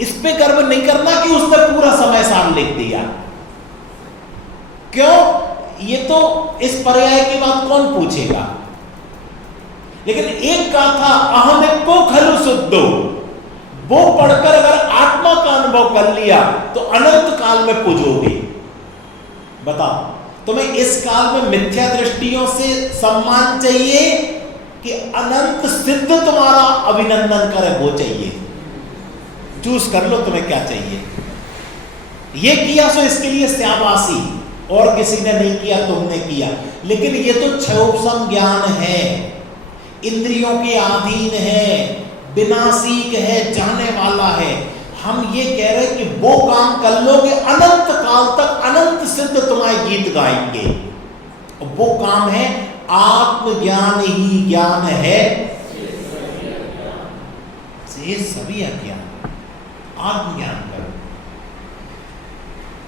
इस पे गर्व नहीं करना कि उसने पूरा समय साल लिख दिया। क्यों? ये तो इस पर्याय की बात कौन पूछेगा? लेकिन एक गाथा अहमिको खलु शुद्धो, वो पढ़कर अगर आत्मा का अनुभव कर लिया तो अनंत काल में पूजोगे। बताओ, तुम्हें इस काल में मिथ्या दृष्टियों से सम्मान चाहिए कि अनंत सिद्ध तुम्हारा अभिनंदन करे वो चाहिए? चूज कर लो तुम्हें क्या चाहिए। ये किया सो इसके लिए शाबाशी, और किसी ने नहीं किया, तुमने किया। लेकिन ये तो क्षयोपशम ज्ञान है, इंद्रियों के अधीन है, विनाशिक है, जाने वाला है। हम ये कह रहे कि वो काम कर लोगे, अनंत काल तक अनंत सिद्ध तुम्हारे गीत गाएंगे। वो काम है आत्मज्ञान ही ज्ञान है, ये सभी अज्ञान। आत्मज्ञान करो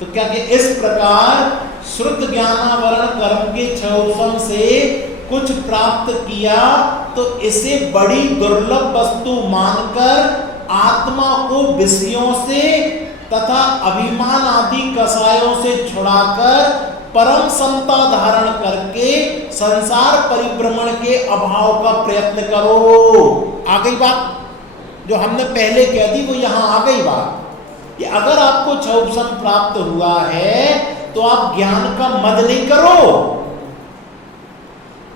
तो क्या कि इस प्रकार श्रुत ज्ञानावरण कर्म के क्षयोपशम से कुछ प्राप्त किया तो इसे बड़ी दुर्लभ वस्तु मानकर आत्मा को विषयों से तथा अभिमान आदि कसायों से छुड़ाकर परम समता धारण करके संसार परिभ्रमण के अभाव का प्रयत्न करो। आ गई बात जो हमने पहले कह दी, वो यहां आ गई बात कि अगर आपको क्षयोपशम प्राप्त हुआ है तो आप ज्ञान का मद नहीं करो।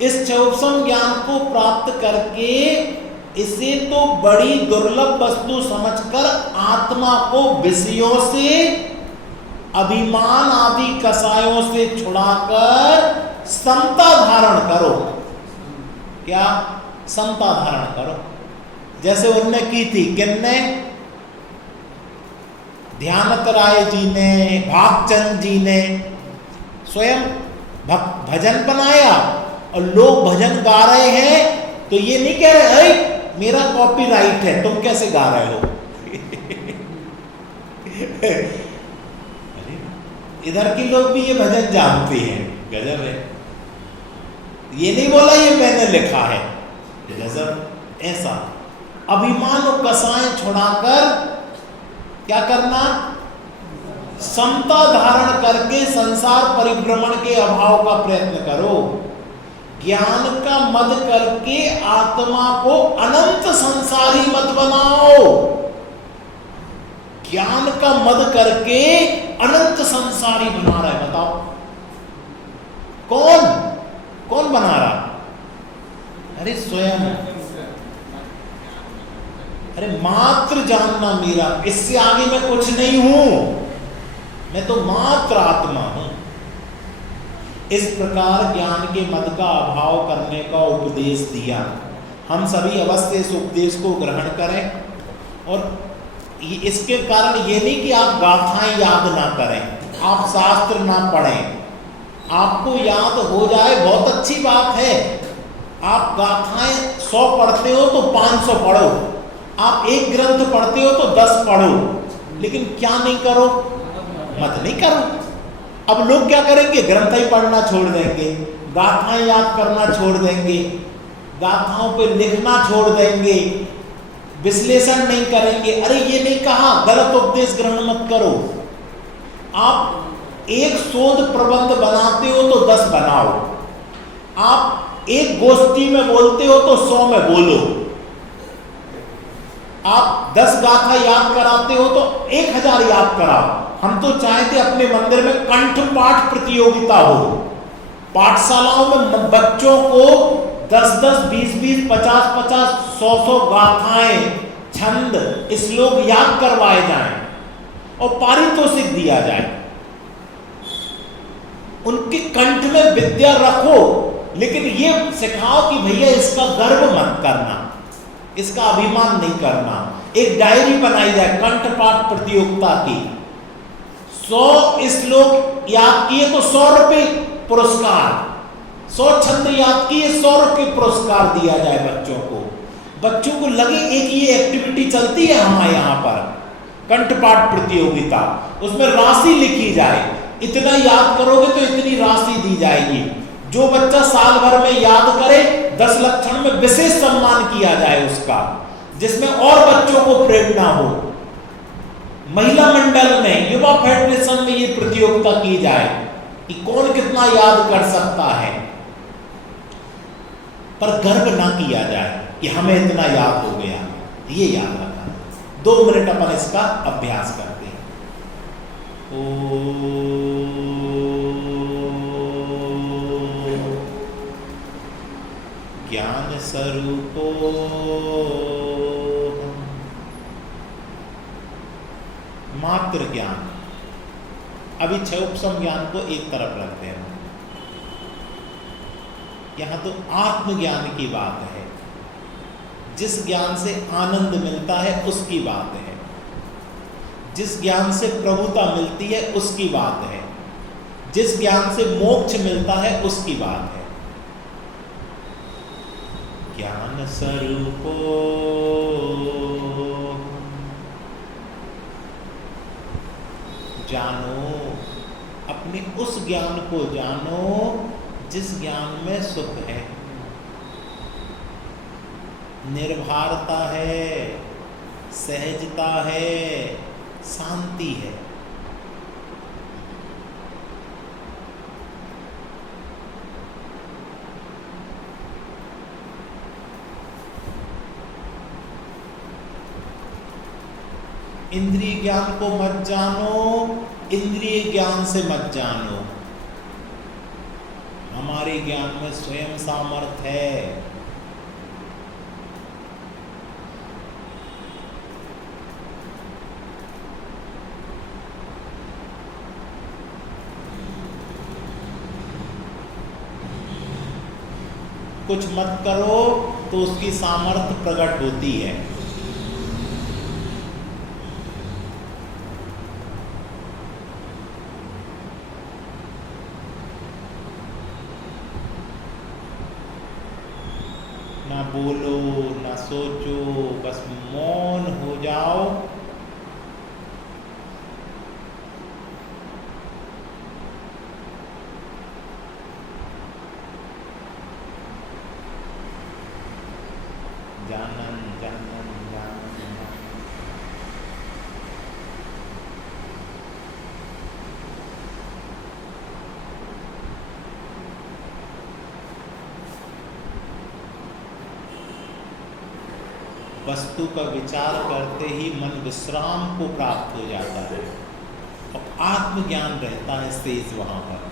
इस क्षयोपशम ज्ञान को प्राप्त करके इसे तो बड़ी दुर्लभ वस्तु समझकर आत्मा को विषयों से अभिमान आदि कसायों से छुड़ाकर समता धारण करो। क्या? समता धारण करो, जैसे उनने की थी। किन्ने? ध्यानत राय जी ने, भागचंद जी ने स्वयं भजन बनाया और लोग भजन गा रहे हैं तो ये नहीं कह रहे मेरा कॉपीराइट है, तुम कैसे गा रहे हो? इधर के लोग भी ये भजन जानते हैं, गजब है। ये नहीं बोला ये मैंने लिखा है, गजब। ऐसा अभिमान और कसाएं छुड़ाकर क्या करना? समता धारण करके संसार परिभ्रमण के अभाव का प्रयत्न करो। ज्ञान का मद करके आत्मा को अनंत संसारी मत बनाओ। ज्ञान का मद करके अनंत संसारी बना रहा है। बताओ कौन कौन बना रहा? अरे स्वयं। अरे मात्र जानना मेरा, इससे आगे मैं कुछ नहीं हूं, मैं तो मात्र आत्मा हूं। इस प्रकार ज्ञान के मद का अभाव करने का उपदेश दिया। हम सभी अवश्य इस उपदेश को ग्रहण करें। और इसके कारण ये नहीं कि आप गाथाएं याद ना करें, आप शास्त्र ना पढ़ें, आपको याद हो जाए बहुत अच्छी बात है। आप गाथाएं 100 पढ़ते हो तो 500 पढ़ो, आप एक ग्रंथ पढ़ते हो तो 10 पढ़ो, लेकिन क्या नहीं करो? मत नहीं करो। अब लोग क्या करेंगे? ग्रंथ ही पढ़ना छोड़ देंगे, गाथाएं याद करना छोड़ देंगे, गाथाओं पे लिखना छोड़ देंगे, विश्लेषण नहीं करेंगे। अरे ये नहीं कहा गलत उपदेश ग्रहण मत करो। आप एक शोध प्रबंध बनाते हो तो 10 बनाओ, आप एक गोष्ठी में बोलते हो तो 100 में बोलो, आप 10 गाथा याद कराते हो तो 1000 याद कराओ। हम तो चाहते अपने मंदिर में कंठ पाठ प्रतियोगिता हो, पाठशालाओं में बच्चों को 10-10, 20-20, 50-50, 100-100 गाथाएं, छंद, श्लोक याद करवाए जाएं और पारितोषिक दिया जाए। उनके कंठ में विद्या रखो, लेकिन ये सिखाओ कि भैया इसका गर्व मत करना, इसका अभिमान नहीं करना। एक डायरी बनाई जाए कंठपाठ प्रतियोगिता की, 100 श्लोक याद किए तो 100 रुपये पुरस्कार, 100 छंद याद किए 100 रुपये पुरस्कार दिया जाए बच्चों को। बच्चों को लगे एक ये एक्टिविटी चलती है हमारे यहाँ पर कंठपाठ प्रतियोगिता, उसमें राशि लिखी जाए, इतना याद करोगे तो इतनी राशि दी जाएगी। जो बच्चा साल भर में याद करे 10 लक्षण में विशेष सम्मान किया जाए उसका, जिसमें और बच्चों को प्रेरणा हो। महिला मंडल में, युवा फेडरेशन में ये प्रतियोगिता की जाए कि कौन कितना याद कर सकता है, पर गर्व ना किया जाए कि हमें इतना याद हो गया। ये याद रखना। 2 मिनट अपन इसका अभ्यास करते हैं। ज्ञान स्वरूपो मात्र ज्ञान। अभी 6 उपसम ज्ञान को एक तरफ रखते हैं। यहां तो आत्मज्ञान की बात है, जिस ज्ञान से आनंद मिलता है उसकी बात है, जिस ज्ञान से प्रभुता मिलती है उसकी बात है, जिस ज्ञान से मोक्ष मिलता है उसकी बात है। ज्ञान स्वरूपो जानो, अपने उस ज्ञान को जानो जिस ज्ञान में सुख है, निर्भरता है, सहजता है, शांति है। इंद्रिय ज्ञान को मत जानो, इंद्रिय ज्ञान से मत जानो। हमारे ज्ञान में स्वयं सामर्थ्य है। कुछ मत करो तो उसकी सामर्थ्य प्रकट होती है। ना बोलो ना सोचो, बस मौन हो जाओ। जानन जानन जानन। वस्तु का विचार करते ही मन विश्राम को प्राप्त हो जाता है और आत्मज्ञान रहता है शेष वहां पर।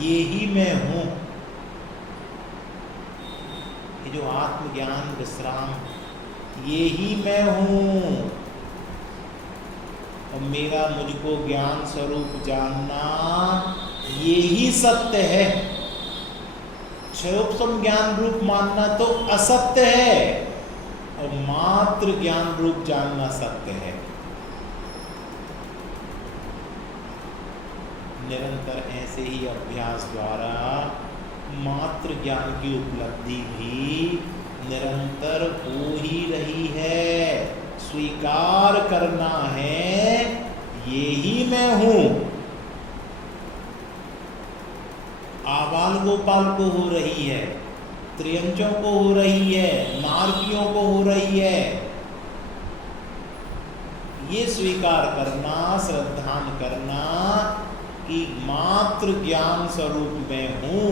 ये ही मैं हूं, ये जो आत्मज्ञान विश्राम, ये ही मैं हूं और मेरा मुझको ज्ञान स्वरूप जानना, ये ही सत्य है। क्षयोपम ज्ञान रूप मानना तो असत्य है और मात्र ज्ञान रूप जानना सत्य है। निरंतर ऐसे ही अभ्यास द्वारा मात्र ज्ञान की उपलब्धि भी निरंतर हो ही रही है। स्वीकार करना है, ये ही मैं हूं। आबाल गोपाल को हो रही है, त्रियंचों को हो रही है, नारकियों को हो रही है। ये स्वीकार करना, श्रद्धान करना कि मात्र ज्ञान स्वरूप में हूं,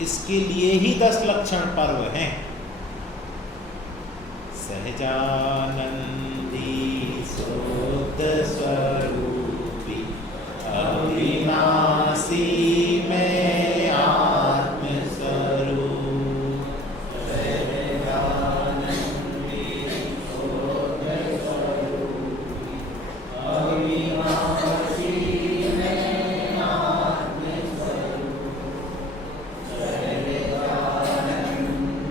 इसके लिए ही 10 लक्षण पर्व हैं। सहजानंदी शुद्ध स्वर